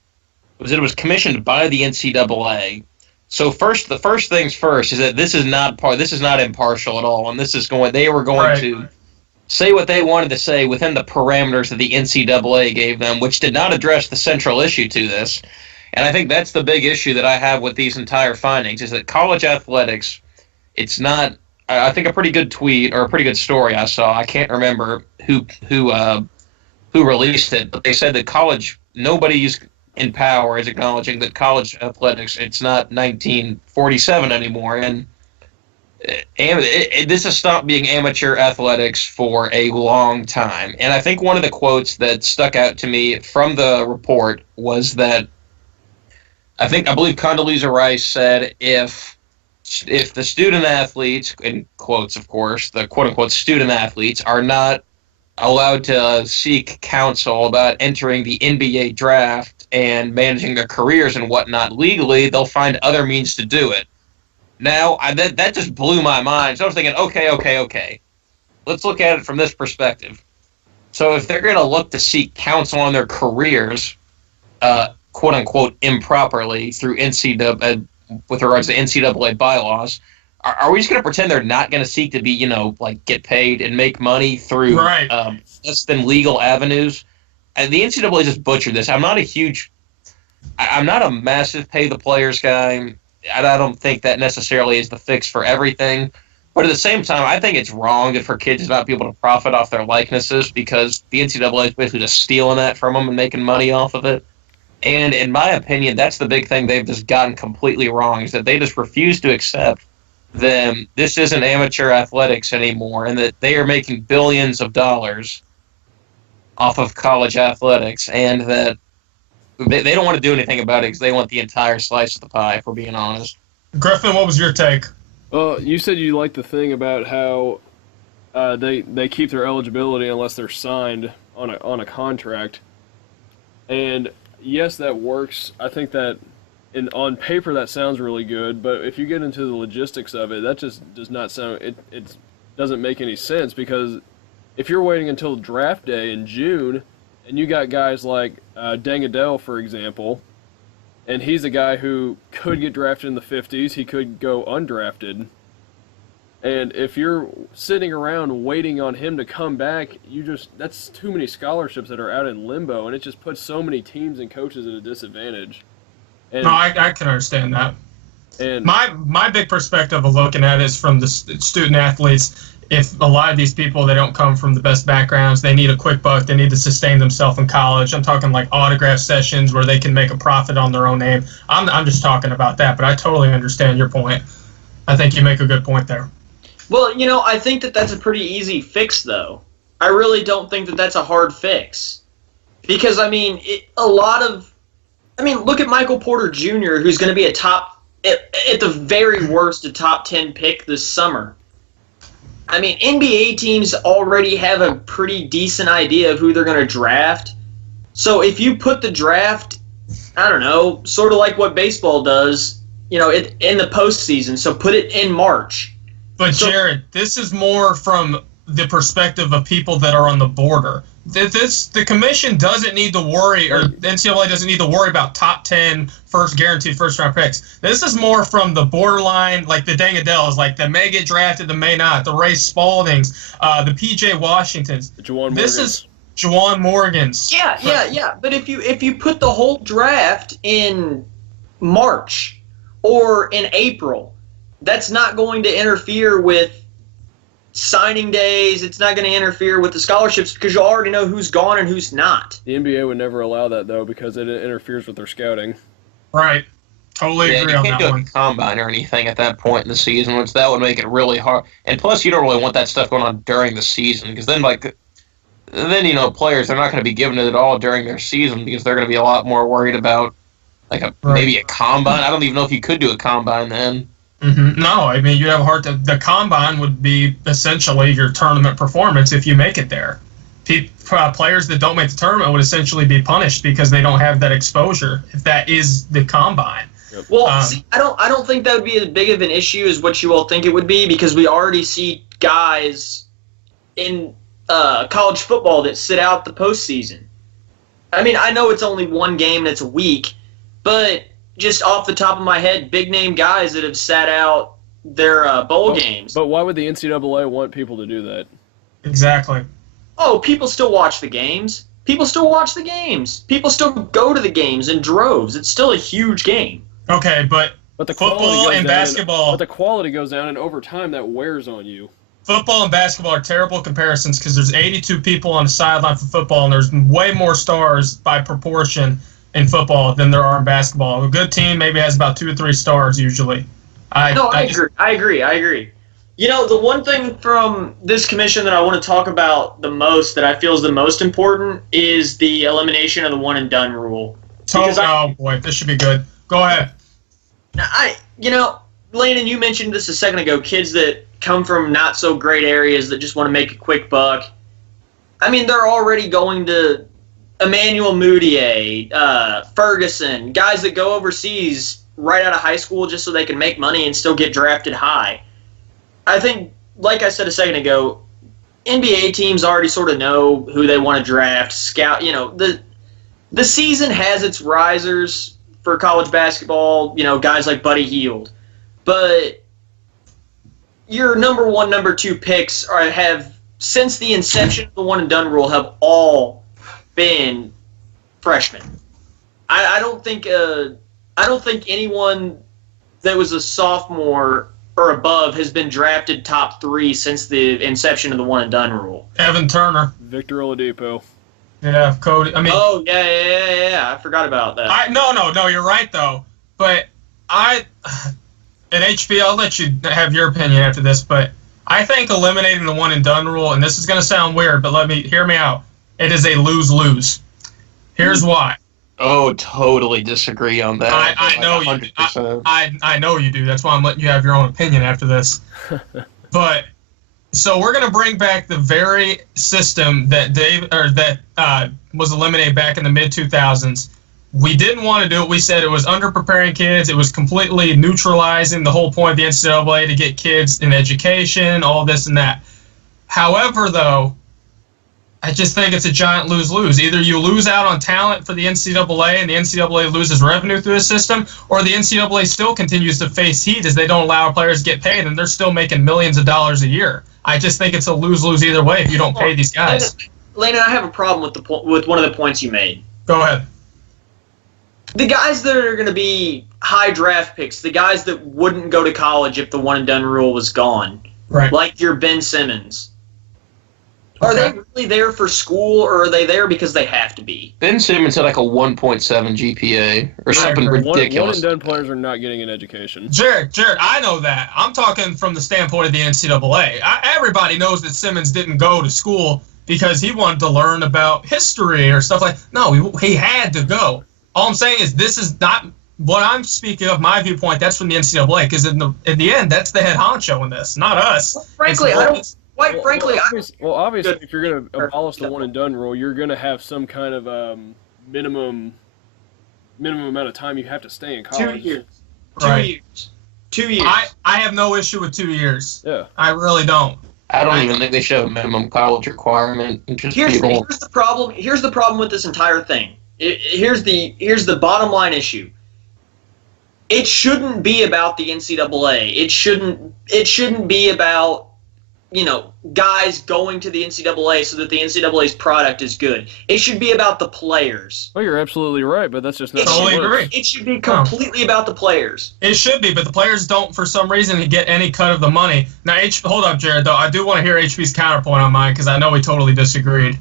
was that it was commissioned by the NCAA. So the first things first is that this is not impartial at all, and they were going to say what they wanted to say within the parameters that the NCAA gave them, which did not address the central issue to this. And I think that's the big issue that I have with these entire findings, is that college athletics, it's not. I think a pretty good tweet or a pretty good story I saw. I can't remember who released it, but they said that nobody's in power is acknowledging that college athletics, it's not 1947 anymore, and this has stopped being amateur athletics for a long time. And I think one of the quotes that stuck out to me from the report was that I believe Condoleezza Rice said if the student athletes, in quotes of course, the quote-unquote student athletes are not allowed to seek counsel about entering the NBA draft and managing their careers and whatnot legally, they'll find other means to do it. Now, that just blew my mind. So I was thinking, okay. Let's look at it from this perspective. So if they're going to look to seek counsel on their careers, quote-unquote, improperly through NCAA, with regards to NCAA bylaws, are we just going to pretend they're not going to seek to be, get paid and make money through less than legal avenues? And the NCAA just butchered this. I'm not a massive pay the players guy. I don't think that necessarily is the fix for everything. But at the same time, I think it's wrong for kids to not be able to profit off their likenesses, because the NCAA is basically just stealing that from them and making money off of it. And in my opinion, that's the big thing they've just gotten completely wrong, is that they just refuse to accept that this isn't amateur athletics anymore, and that they are making billions of dollars off of college athletics, and that they don't want to do anything about it because they want the entire slice of the pie, if we're being honest. Griffin, what was your take? You said you liked the thing about how they keep their eligibility unless they're signed on a contract. And yes, that works. I think that on paper that sounds really good, but if you get into the logistics of it, that just does not sound. doesn't make any sense because if you're waiting until draft day in June and you got guys like Dangadell, for example, and he's a guy who could get drafted in the 50s, he could go undrafted. And if you're sitting around waiting on him to come back, that's too many scholarships that are out in limbo, and it just puts so many teams and coaches at a disadvantage. And, No, I can understand that. and My big perspective of looking at it is from the student athletes. If a lot of these people, they don't come from the best backgrounds, they need a quick buck, they need to sustain themselves in college. I'm talking like autograph sessions where they can make a profit on their own name. I'm just talking about that, but I totally understand your point. I think you make a good point there. Well, I think that that's a pretty easy fix, though. I really don't think that that's a hard fix. Because, look at Michael Porter Jr., who's going to be at the very worst, a top 10 pick this summer. NBA teams already have a pretty decent idea of who they're going to draft. So if you put the draft, I don't know, sort of like what baseball does, in the postseason, so put it in March. But Jared, this is more from the perspective of people that are on the border. The commission doesn't need to worry, or the NCAA doesn't need to worry about top 10 guaranteed first-round picks. This is more from the borderline, like the Dangadells, like the may get drafted, the may not, the Ray Spaldings, the P.J. Washingtons. the Juwan Morgans. This is Juwan Morgans. Yeah. But if you put the whole draft in March or in April, that's not going to interfere with signing days. It's not going to interfere with the scholarships because you already know who's gone and who's not. The NBA would never allow that, though, because it interferes with their scouting. Right. Totally agree on you that can't one. do a combine or anything at that point in the season, which that would make it really hard. And plus, you don't really want that stuff going on during the season because then, players are not going to be given it at all during their season because they're going to be a lot more worried about maybe a combine. I don't even know if you could do a combine then. Mm-hmm. No, you have a hard time. The combine would be essentially your tournament performance if you make it there. Players that don't make the tournament would essentially be punished because they don't have that exposure if that is the combine. Yep. Well, I don't think that would be as big of an issue as what you all think it would be because we already see guys in college football that sit out the postseason. I know it's only one game that's a week, but just off the top of my head, big-name guys that have sat out their bowl games. But why would the NCAA want people to do that? Exactly. Oh, people still watch the games. People still go to the games in droves. It's still a huge game. Okay, but the football and basketball... But the quality goes down, and over time that wears on you. Football and basketball are terrible comparisons because there's 82 people on the sideline for football, and there's way more stars by proportion in football than there are in basketball. A good team maybe has about 2 or 3 stars usually. I agree. The one thing from this commission that I want to talk about the most, that I feel is the most important, is the elimination of the one and done rule. Oh boy, this should be good. Go ahead. Landon, you mentioned this a second ago, kids that come from not so great areas that just want to make a quick buck. They're already going to Emmanuel Mudiay, Ferguson, guys that go overseas right out of high school just so they can make money and still get drafted high. I think, like I said a second ago, NBA teams already sort of know who they want to draft, scout. The season has its risers for college basketball, guys like Buddy Hield. But your number 1, number 2 picks have, since the inception of the one and done rule, have all been freshmen. I don't think anyone that was a sophomore or above has been drafted top 3 since the inception of the one and done rule. Evan Turner, Victor Oladipo. Yeah, Cody. Oh yeah. I forgot about that. No. You're right though. But at HB, I'll let you have your opinion after this. But I think eliminating the one and done rule, and this is going to sound weird, but hear me out. It is a lose-lose. Here's why. Oh, totally disagree on that. I know you do. I know you do. That's why I'm letting you have your own opinion after this. But so we're going to bring back the very system that was eliminated back in the mid-2000s. We didn't want to do it. We said it was underpreparing kids. It was completely neutralizing the whole point of the NCAA to get kids in education, all this and that. However, though, I just think it's a giant lose-lose. Either you lose out on talent for the NCAA and the NCAA loses revenue through the system, or the NCAA still continues to face heat as they don't allow players to get paid, and they're still making millions of dollars a year. I just think it's a lose-lose either way if you don't pay these guys. Landon, I have a problem with one of the points you made. Go ahead. The guys that are going to be high draft picks, the guys that wouldn't go to college if the one-and-done rule was gone, Right. like your Ben Simmons, are they really there for school, or are they there because they have to be? Ben Simmons had like a 1.7 GPA or something ridiculous. One-and-done players are not getting an education. Jared, I know that. I'm talking from the standpoint of the NCAA. Everybody knows that Simmons didn't go to school because he wanted to learn about history or stuff like that. No, he had to go. All I'm saying is this is not what I'm speaking of, my viewpoint. That's from the NCAA, because in the end, that's the head honcho in this, not us. Well, frankly, obviously, if you're going to abolish the one-and-done rule, you're going to have some kind of minimum amount of time you have to stay in college. 2 years. Right. 2 years. I have no issue with 2 years. Yeah. I really don't. I don't even think they should have a minimum college requirement. Here's the problem. Here's the problem with this entire thing. Here's the bottom line issue. It shouldn't be about the NCAA. It shouldn't be about, guys going to the NCAA so that the NCAA's product is good. It should be about the players. Well, you're absolutely right, but that's just not how it works. It should be completely about the players. It should be, but the players don't, for some reason, get any cut of the money. Now, hold up, Jared, though. I do want to hear HP's counterpoint on mine, because I know we totally disagreed.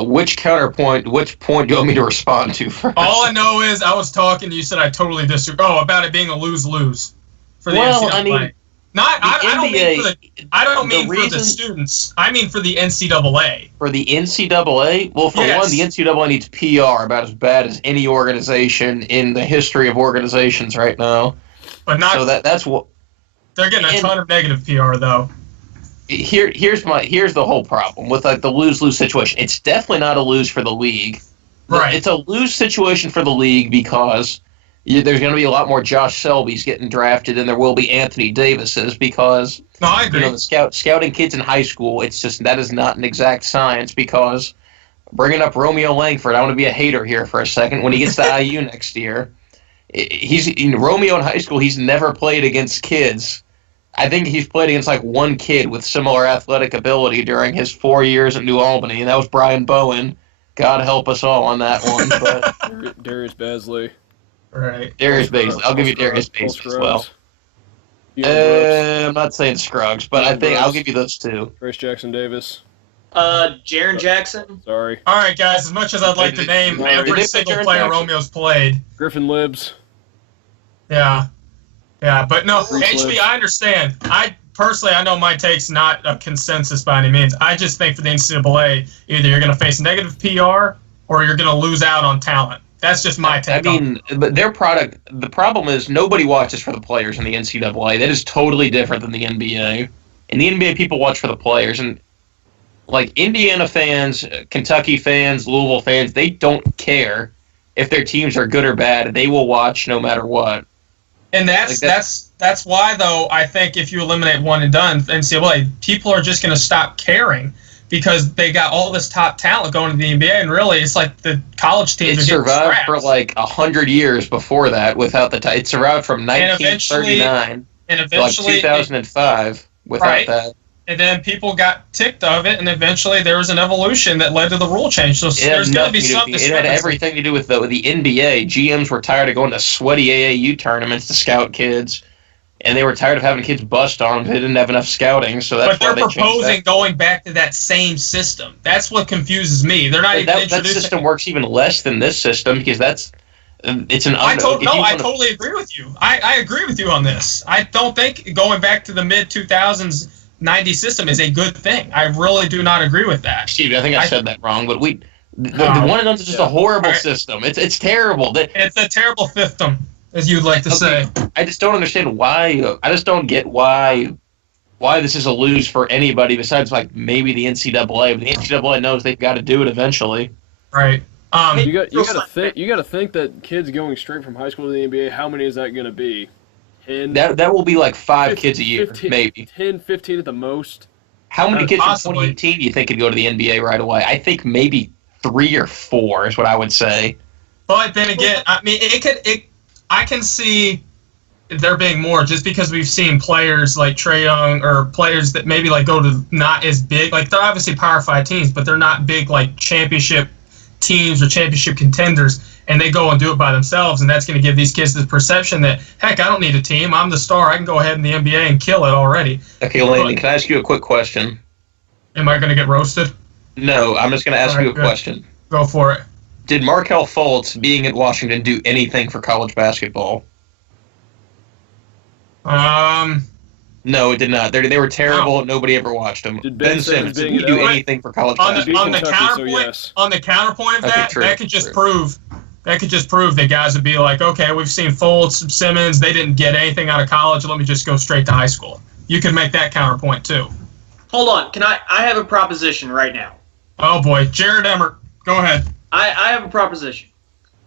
Which counterpoint, which point do you want me to respond to first? All I know is I was talking, you said I totally disagree. Oh, about it being a lose-lose for the NCAA. I mean, I don't mean for the students. I mean for the NCAA. For the NCAA? Well, for one, the NCAA needs PR about as bad as any organization in the history of organizations right now. But not. So that's what they're getting a ton of negative PR, though. Here's the whole problem with the lose-lose situation. It's definitely not a lose for the league. Right. It's a lose situation for the league because there's going to be a lot more Josh Selby's getting drafted than there will be Anthony Davis's, because I agree. The scouting kids in high school, it's just that is not an exact science, because bringing up Romeo Langford, I want to be a hater here for a second. When he gets to IU next year, Romeo in high school, he's never played against kids. I think he's played against one kid with similar athletic ability during his 4 years at New Albany, and that was Brian Bowen. God help us all on that one. But Darius Bazley. Right. Darius Bazley. I'll give you Darius Bazley as well. I'm not saying Scruggs, but I think I'll give you those two. Trace Jackson Davis. Jaron Jackson. Sorry. All right, guys. As much as I'd like to name every single player Romeo's played. Griffin Libbs. Yeah. Yeah, but no, Reese HB, Libbs. I understand. I know my take's not a consensus by any means. I just think for the NCAA, either you're going to face negative PR or you're going to lose out on talent. That's just my take. But their product, the problem is nobody watches for the players in the NCAA. That is totally different than the NBA. In the NBA, people watch for the players. And Indiana fans, Kentucky fans, Louisville fans, they don't care if their teams are good or bad. They will watch no matter what. And that's why, though, I think if you eliminate one and done NCAA, people are just going to stop caring because they got all this top talent going to the NBA, and really it's like the college teams are getting survived scrapped. for 100 years before that without the it survived from 1939 to 2005 without that. And then people got ticked of it, and eventually there was an evolution that led to the rule change. So there's going to be some It had everything to do with the NBA. GMs were tired of going to sweaty AAU tournaments to scout kids, and they were tired of having kids bust on them. They didn't have enough scouting, so that's why they changed that. But they're proposing going back to that same system. That's what confuses me. They're not even introducing... That system works even less than this system because it's an... I totally agree with you. I agree with you on this. I don't think going back to the mid-2000s 90 system is a good thing. I really do not agree with that. Steve, I think I said that wrong, but the one and done is just a horrible system. It's terrible. It's a terrible system, as you'd like to say. I just don't understand why. I just don't get why this is a lose for anybody besides maybe the NCAA. But the NCAA knows they've got to do it eventually. Right. Hey, You got to think that kids going straight from high school to the NBA. How many is that going to be? 10. That will be like 5 kids a year, 15, maybe. 10, 15 at the most. How many kids Possibly. in 2018 do you think could go to the NBA right away? I think maybe 3 or 4 is what I would say. But then again, I mean, I can see there being more just because we've seen players like Trae Young or players that maybe like go to not as big, like they're obviously Power 5 teams, but they're not big like championship teams or championship contenders, and they go and do it by themselves, and that's going to give these kids the perception that, heck, I don't need a team. I'm the star. I can go ahead in the NBA and kill it already. Okay, Landon, can I ask you a quick question? Am I going to get roasted? No, I'm just going to ask you a good. question. Go for it. Did Markelle Fultz, being at Washington, do anything for college basketball? No, it did not. They were terrible. No. Nobody ever watched them. Did Ben Simmons, did he do anything for college On basketball? the Kentucky, counterpoint, so yes. on the counterpoint of Okay, that, true, that could just true. prove that guys would be like, okay, we've seen Fultz, Simmons, they didn't get anything out of college. Let me just go straight to high school. You could make that counterpoint too. Hold on. I have a proposition right now. Oh boy, Jared Emmert, go ahead. I have a proposition.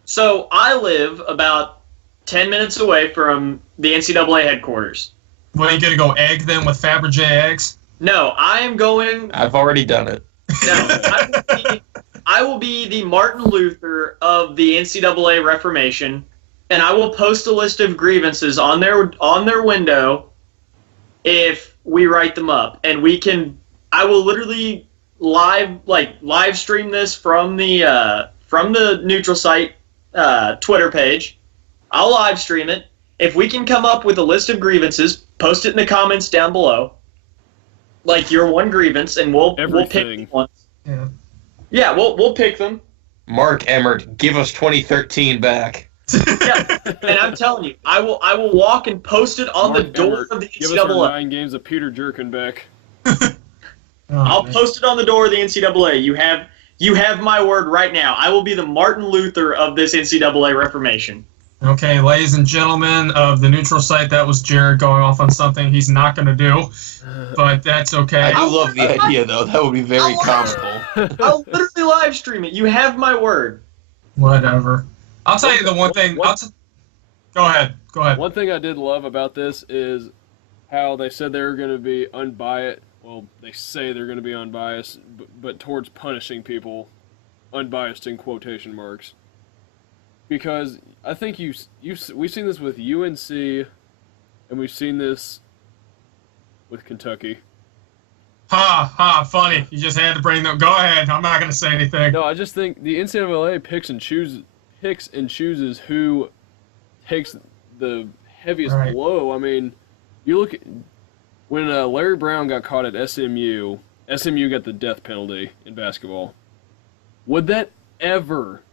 So I live about 10 minutes away from the NCAA headquarters. What, are you gonna go egg them with Fabergé eggs? No, I am going. I've already done it. No, I will be the Martin Luther of the NCAA Reformation, and I will post a list of grievances on their window if we write them up, and we can. I will literally live stream this from the neutral site Twitter page. I'll live stream it. If we can come up with a list of grievances, post it in the comments down below, like your one grievance, and we'll pick one. Yeah. Yeah, we'll pick them. Mark Emmert, give us 2013 back. Yeah, and I'm telling you, I will walk and post it on the door of the Give us our NCAA. 9 games of Peter Jerkin back. I'll post it on the door of the NCAA. You have my word right now. I will be the Martin Luther of this NCAA Reformation. Okay, ladies and gentlemen of the neutral site, that was Jared going off on something he's not going to do, but that's okay. I do love the idea, though. That would be very comical. I'll literally live stream it. You have my word. Whatever. I'll tell you the one thing. Go ahead. One thing I did love about this is how they said they were going to be unbiased. Well, they say they're going to be unbiased, but towards punishing people, unbiased in quotation marks. Because I think we've seen this with UNC, and we've seen this with Kentucky. Funny. You just had to bring them. Go ahead. I'm not going to say anything. No, I just think the NCAA picks and chooses who takes the heaviest blow. I mean, you look at when Larry Brown got caught at SMU. SMU got the death penalty in basketball. Would that ever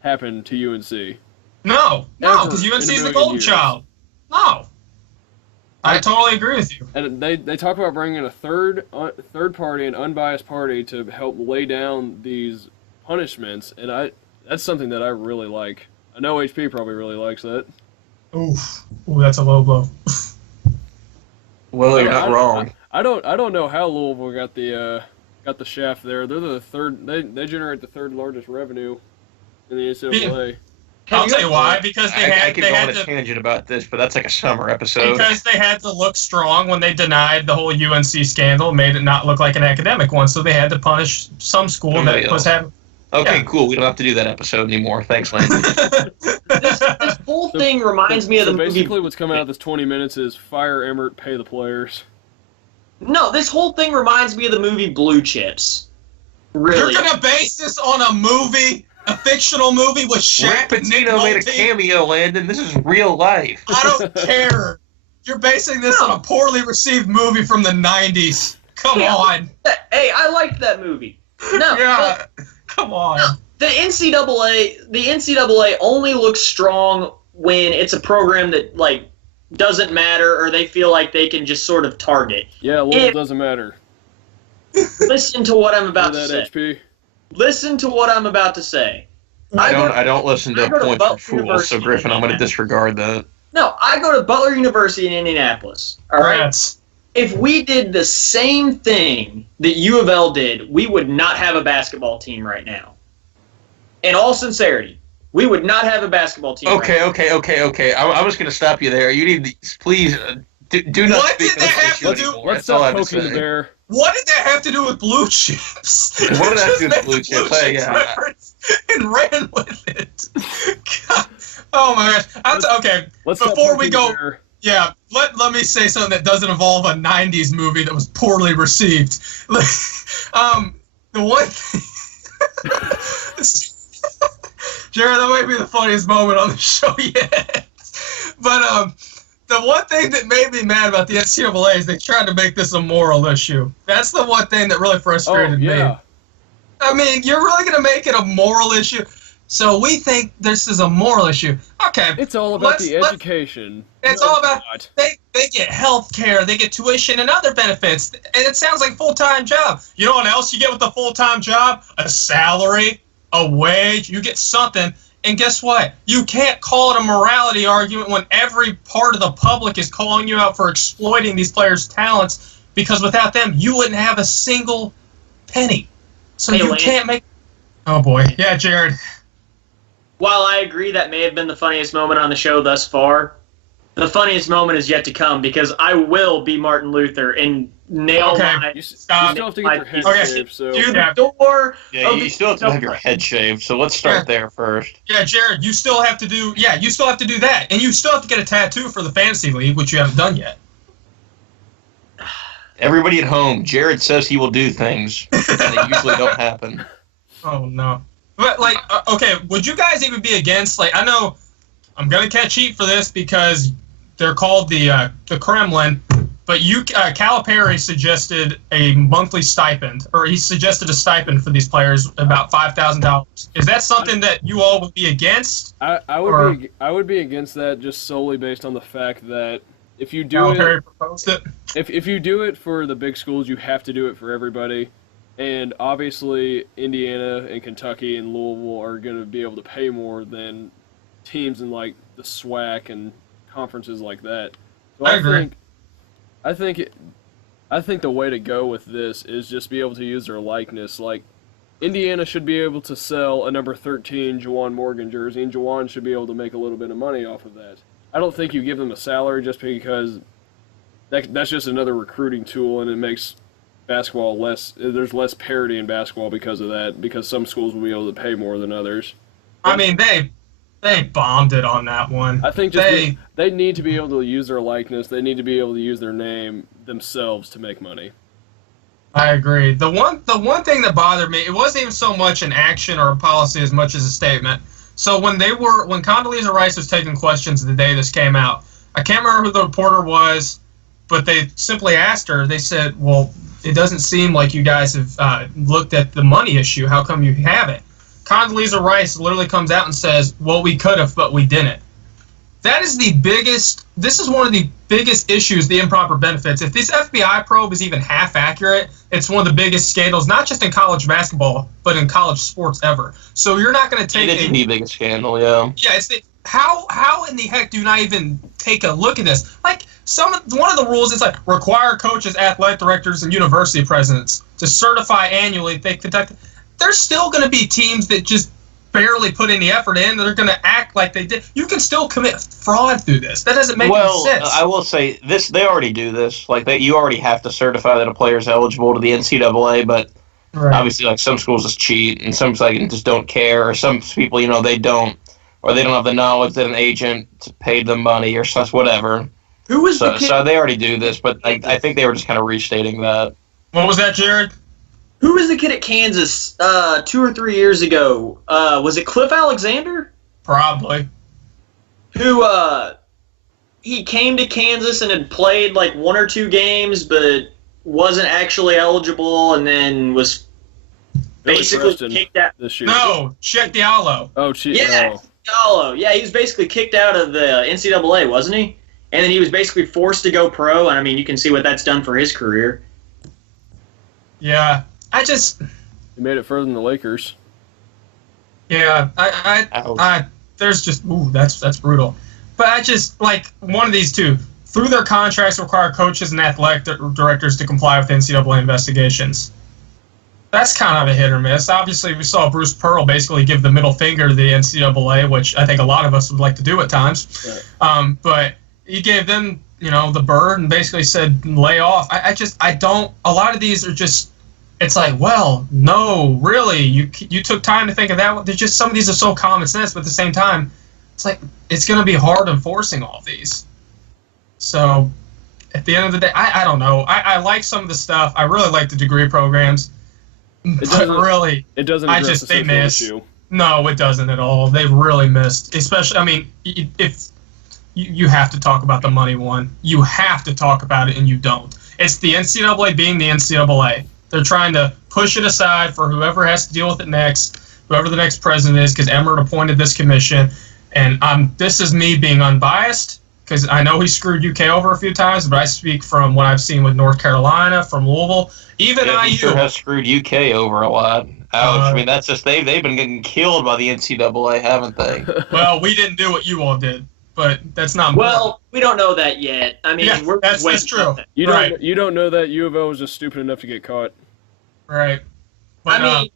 happen to UNC? No, because UNC is the golden child. No. I totally agree with you. And they talk about bringing in a third party, an unbiased party, to help lay down these punishments, and that's something that I really like. I know HP probably really likes that. Ooh, that's a low blow. Well, you're not wrong. I don't know how Louisville got the shaft there. They're the third. They generate the third largest revenue in the NCAA. I'll tell you why. Because I could go on a tangent about this, but that's like a summer episode. Because they had to look strong when they denied the whole UNC scandal, made it not look like an academic one, so they had to punish some school that was having. Okay, cool. We don't have to do that episode anymore. Thanks, Landon. This whole thing reminds me of the movie. Basically, what's coming out of this 20 minutes is fire Emmert, pay the players. No, this whole thing reminds me of the movie Blue Chips. Really? You're gonna base this on a movie, a fictional movie with Shaq Rick and Nick Pitino made a Nolte? cameo, Landon. This is real life. I don't care. You're basing this on a poorly received movie from the 90s. Come on. Hey, I liked that movie. No. Yeah. Come on. The NCAA only looks strong when it's a program that doesn't matter, or they feel like they can just sort of target. Yeah, Louisville doesn't matter. Listen to what I'm about to say. HP. Listen to what I'm about to say. I don't listen to I go to Point Butler for Fools, University so Griffin, I'm going to disregard that. No, I go to Butler University in Indianapolis. All right. Rats. If we did the same thing that U of L did, we would not have a basketball team right now. in all sincerity, we would not have a basketball team. Okay. I'm just going to stop you there. You need to, please, do not What speak did on that this have issue to do- anymore. Let's That's all I stop have to poking the say. bear. What did that have to do with blue chips? What did that have to do with Just blue made chips? the Hey, yeah. reference and ran with it. God. Oh my gosh. Okay. Let's stop Before we poking go, the bear. yeah, let me say something that doesn't involve a '90s movie that was poorly received. The one thing, Jared, that might be the funniest moment on the show yet. But the one thing that made me mad about the NCAA is they tried to make this a moral issue. That's the one thing that really frustrated me. I mean, you're really going to make it a moral issue? So we think this is a moral issue. Okay. It's all about the education. It's all about they get health care, they get tuition and other benefits. And it sounds like a full-time job. You know what else you get with a full-time job? A salary, a wage, you get something. And guess what? You can't call it a morality argument when every part of the public is calling you out for exploiting these players' talents, because without them, you wouldn't have a single penny. So you can't make... Oh, boy. Yeah, Jared. While I agree that may have been the funniest moment on the show thus far, the funniest moment is yet to come, because I will be Martin Luther and nail my... You still have to get your head shaved, so... Through the door. Yeah, you still have to have your head shaved, so let's start there first. Yeah, Jared, you still have to do that. And you still have to get a tattoo for the fantasy league, which you haven't done yet. Everybody at home, Jared says he will do things, and they usually don't happen. Oh, no. But, like, okay, would you guys even be against, like, I know I'm going to catch heat for this because they're called the Kremlin, but Calipari suggested a monthly stipend, or he suggested a stipend for these players, about $5,000. Is that something that you all would be against? I would be against that just solely based on the fact that if you do Calipari proposed it. If you do it for the big schools, you have to do it for everybody. And obviously, Indiana and Kentucky and Louisville are going to be able to pay more than teams in like the SWAC and conferences like that. So I agree. I think the way to go with this is just be able to use their likeness. Like, Indiana should be able to sell a number 13 Juwan Morgan jersey, and Juwan should be able to make a little bit of money off of that. I don't think you give them a salary just because that's just another recruiting tool, and it makes basketball there's less parity in basketball because of that, because some schools will be able to pay more than others. I mean, they bombed it on that one. I think they need to be able to use their likeness. They need to be able to use their name themselves to make money. I agree. The one thing that bothered me, it wasn't even so much an action or a policy as much as a statement. So when Condoleezza Rice was taking questions the day this came out, I can't remember who the reporter was, but they simply asked her, they said, well, it doesn't seem like you guys have looked at the money issue. How come you haven't? Condoleezza Rice literally comes out and says, well, we could have, but we didn't. This is one of the biggest issues, the improper benefits. If this FBI probe is even half accurate, it's one of the biggest scandals, not just in college basketball, but in college sports ever. So you're not going to take It's the biggest scandal, yeah. Yeah, it's how in the heck do you not even take a look at this? Like, one of the rules is like require coaches, athletic directors, and university presidents to certify annually if they conduct. There's still going to be teams that just barely put any effort in that are going to act like they did. You can still commit fraud through this. That doesn't make any sense. I will say this: they already do this. Like you already have to certify that a player is eligible to the NCAA, but obviously, like some schools just cheat, and some just don't care, or some people, they don't, or they don't have the knowledge that an agent paid them money or such, whatever. Who was the kid? So they already do this, but I think they were just kind of restating that. What was that, Jared? Who was the kid at Kansas 2 or 3 years ago? Was it Cliff Alexander? Probably. Who he came to Kansas and had played like 1 or 2 games, but wasn't actually eligible, and then was basically kicked out this year. No, Chet Diallo. Oh, yeah, Diallo. Yeah, he was basically kicked out of the NCAA, wasn't he? And then he was basically forced to go pro, and I mean, you can see what that's done for his career. Yeah, he made it further than the Lakers. Yeah, there's just that's brutal. But I just like one of these two. Through their contracts, require coaches and athletic directors to comply with NCAA investigations. That's kind of a hit or miss. Obviously, we saw Bruce Pearl basically give the middle finger to the NCAA, which I think a lot of us would like to do at times. Right. But he gave them, the bird and basically said, lay off. I don't. A lot of these are just. It's like, well, no, really, you took time to think of that. There's just some of these are so common sense, but at the same time, it's like it's going to be hard enforcing all of these. So, at the end of the day, I don't know. I like some of the stuff. I really like the degree programs. But really, it doesn't. They miss. Issue. No, it doesn't at all. They've really missed. Especially, if you have to talk about the money one, you have to talk about it, and you don't. It's the NCAA being the NCAA. They're trying to push it aside for whoever has to deal with it next, whoever the next president is, because Emmert appointed this commission. And this is me being unbiased, because I know he screwed UK over a few times, but I speak from what I've seen with North Carolina, from Louisville. Even IU. He sure has screwed UK over a lot. Ouch. That's just they've been getting killed by the NCAA, haven't they? Well, we didn't do what you all did, but that's not. Well, we don't know that yet. That's true. You don't know that U of L was just stupid enough to get caught. Right. But,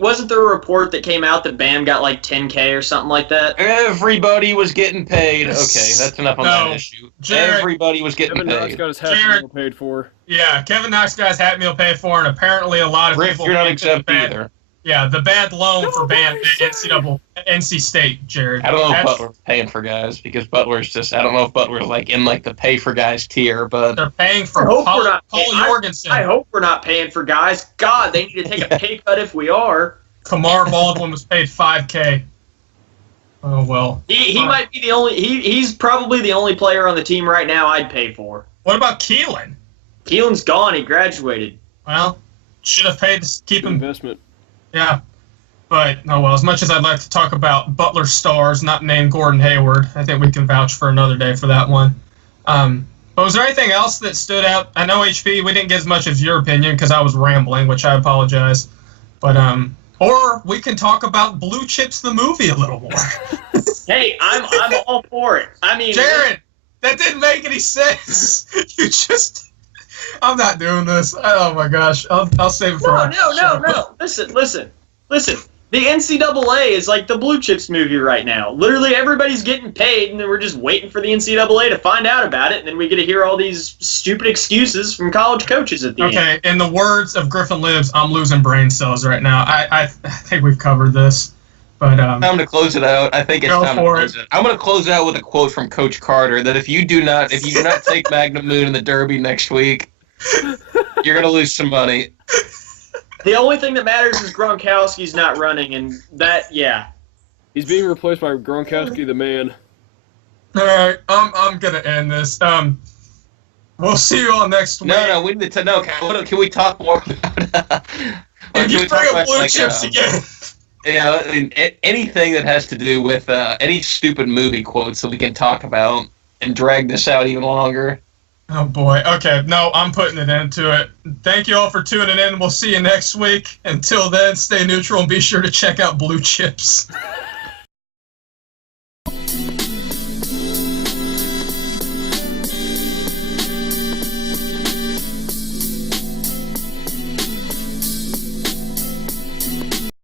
wasn't there a report that came out that Bam got like $10K or something like that? Everybody was getting paid. Okay, that's enough on that issue. Jared, everybody was getting Kevin paid. Knox got his hat meal paid for. Yeah, Kevin Knox got his hat meal paid for, and apparently a lot of Rick, people. You're not exempt either. Yeah, the bad loan for Bam at NC State, Jared. I don't know if Butler's paying for guys, because Butler's just, I don't know if Butler's like in like the pay for guys tier, but they're paying for Paul Jorgensen. I hope we're not paying for guys. God, they need to take a pay cut if we are. Kamar Baldwin was paid $5K. Oh well. He might be the only. He's probably the only player on the team right now I'd pay for. What about Keelan? Keelan's gone. He graduated. Well, should have paid to keep him. Investment. Yeah, but as much as I'd like to talk about Butler stars not named Gordon Hayward, I think we can vouch for another day for that one. But was there anything else that stood out? I know HP, we didn't get as much as your opinion because I was rambling, which I apologize. But or we can talk about Blue Chips the movie a little more. Hey, I'm all for it. Jared, that didn't make any sense. I'm not doing this. Oh my gosh, I'll save it for. No. Listen. The NCAA is like the Blue Chips movie right now. Literally, everybody's getting paid, and then we're just waiting for the NCAA to find out about it, and then we get to hear all these stupid excuses from college coaches at the end. Okay, in the words of Griffin Lives, I'm losing brain cells right now. I think we've covered this, but time to close it out. I think it's time to close it. I'm going to close it out with a quote from Coach Carter that if you do not take Magnum Moon in the Derby next week, you're going to lose some money. The only thing that matters is Gronkowski's not running, and yeah. He's being replaced by Gronkowski the man. All right, I'm going to end this. We'll see you all next week. No, we need to know. Can we talk more about if you bring up Blue Chips again. Anything that has to do with any stupid movie quotes that we can talk about and drag this out even longer. Oh, boy. Okay, no, I'm putting it into it. Thank you all for tuning in. We'll see you next week. Until then, stay neutral and be sure to check out Blue Chips.